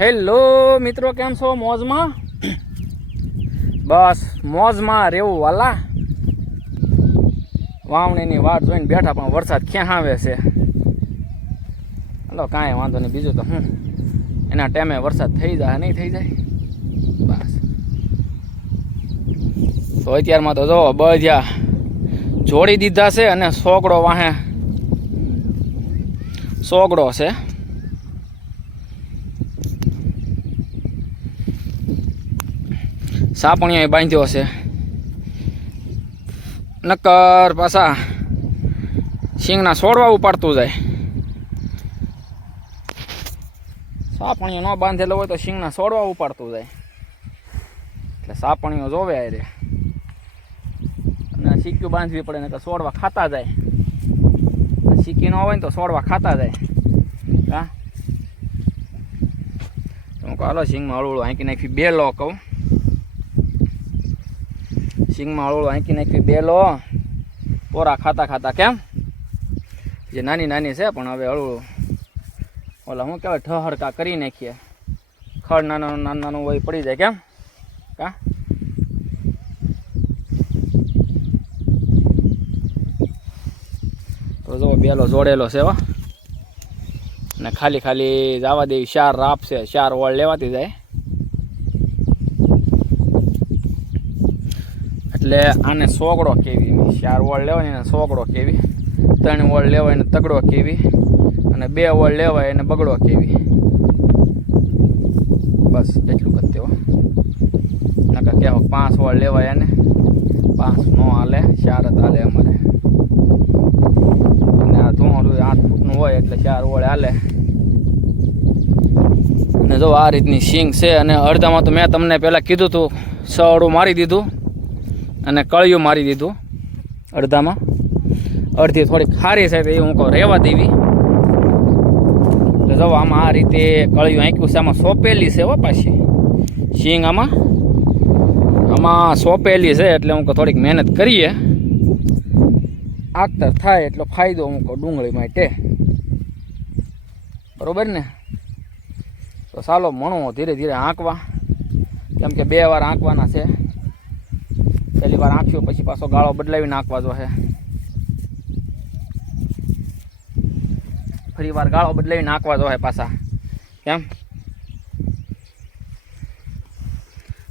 Hello મિત્રો, કેમ છો? મોજમાં? બસ, મોજમાં રહેવું વાલા. વાવણીની વાટ જોઈને બેઠા પણ વરસાદ ક્યાં આવે છે? હલો, કાંઈ વાંધો નહીં. બીજું તો હું? એના ટાઈમે વરસાદ થઈ જાય, નહીં થઈ જાય? બસ. તો અત્યારમાં તો જો, બધા જોડી દીધા છે અને સોગડો વાહે. સોગડો છે. સાપણીઓ બાંધ્યો છે નક્કર પાછા સિંગના છોડવા ઉપાડતું જાય. સાપણીઓ ન બાંધેલો હોય તો સિંગના છોડવા ઉપાડતું જાય. એટલે સાપણીઓ જોવે આ રે અને સિક્કું બાંધવી પડે ને તો છોડવા ખાતા જાય. સિક્કી ન હોય ને તો છોડવા ખાતા જાય. હા? હું કહું સિંગમાં હળવું હળવું હાંકી નાખી બે લો કહું. સિંગમાં હળવું હાંકી નાખી બે લો પોરા ખાતા ખાતા. કેમ? જે નાની નાની છે, પણ હવે હળવું. ઓલા શું કહેવાય? ઠહરકા કરી નાખીએ. ખડ નાનું નાનું નાનું હોય પડી જાય. કેમ? કા? તો જો, બેલો જોડેલો છે ને ખાલી ખાલી જવા દેવી. ચાર રાપ છે. ચાર ઓળ લેવાતી જાય. એટલે આને સોગડો કેવી? ચાર વળ લેવાય એને સોગડો કેવી? ત્રણ વળ લેવાય એને તગડો કેવી? અને બે વળ લેવાય એને બગડો કેવી? બસ એટલું કરી દેવો. નકર કહેવો પાંચ વળ લેવાય એને? પાંચ નો હાલે, ચાર જ હાલે અમારે. અને આ ધોવાનું આઠ ફૂટનું હોય એટલે ચાર વળ હાલે. ને જો આ રીતની સિંગ છે અને અડધામાં તો મેં તમને પહેલાં કીધું હતું સળું મારી દીધું. અને કળિયું મારી દીધું અડધામાં. અડધી થોડી ખારી છે એ હું કહું રહેવા દેવી. એટલે જો આમાં આ રીતે કળિયું આંક્યું છે, આમાં સોંપેલી છે હો પાછી. સિંગ આમાં. આમાં સોંપેલી છે એટલે હું થોડીક મહેનત કરીએ. આગતર થાય એટલો ફાયદો હું કહું ડુંગળી માટે. બરાબર ને? તો ચાલો, મણો ધીરે ધીરે આંકવા. કેમ કે બે વાર આંકવાના છે. પહેલી વાર આંખ્યો, પછી પાછો ગાળો બદલાવી નાખવા જો છે. ફરી વાર ગાળો બદલાવીને નાખવા જો છે પાછા. કેમ?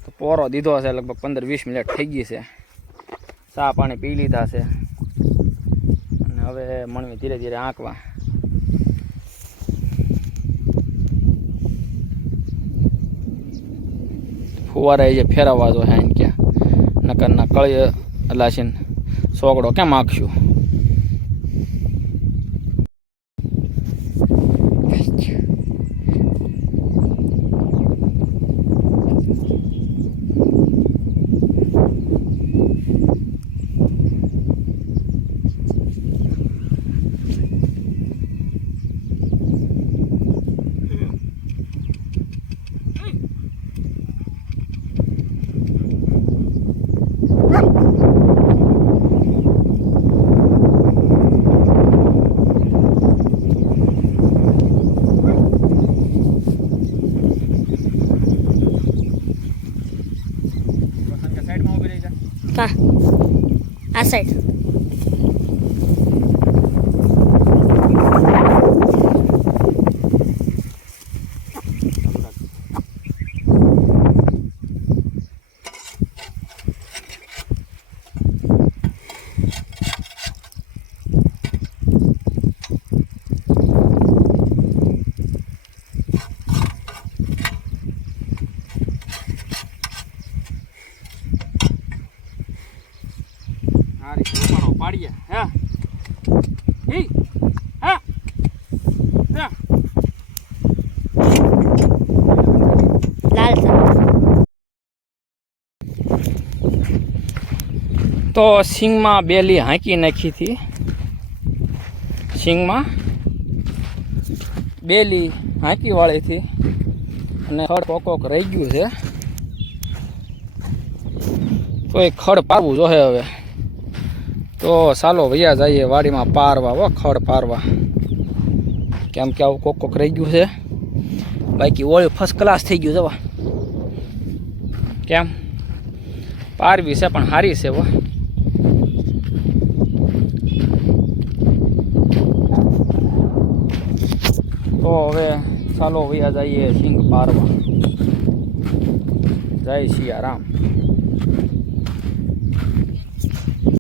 તો પોરો દીધો હશે લગભગ પંદર વીસ મિનિટ થઈ ગઈ છે. ચા પાણી પી લીધા છે. અને હવે મણવી ધીરે ધીરે આંકવા. ફુવારા જે ફેરવવા જો હે નકરના કળીએ લાસીને સોગડો કેમ આંકશું રહી જા આ રીતે ઉપાડો પાડીએ. હે? હા? હા? લાલ તો સિંગમાં બેલી હાંકી નાખી હતી. સિંગમાં બેલી હાંકી વાળી હતી. અને ખડ કોકોક રહી ગયું છે. તો એ ખડ પારવું જોહે હવે. તો ચાલો, વૈયા જઈએ વાડીમાં પારવા હો, ખડ પારવા. કેમ કે આવું કોક કોક રહી ગયું છે. બાકી ઓળ્યું ફર્સ્ટ ક્લાસ થઈ ગયું જવા કેમ? પારવી છે, પણ સારી છે વો તો હવે ચાલો, વૈયા જઈએ સિંગ પારવા. જય સિયારામ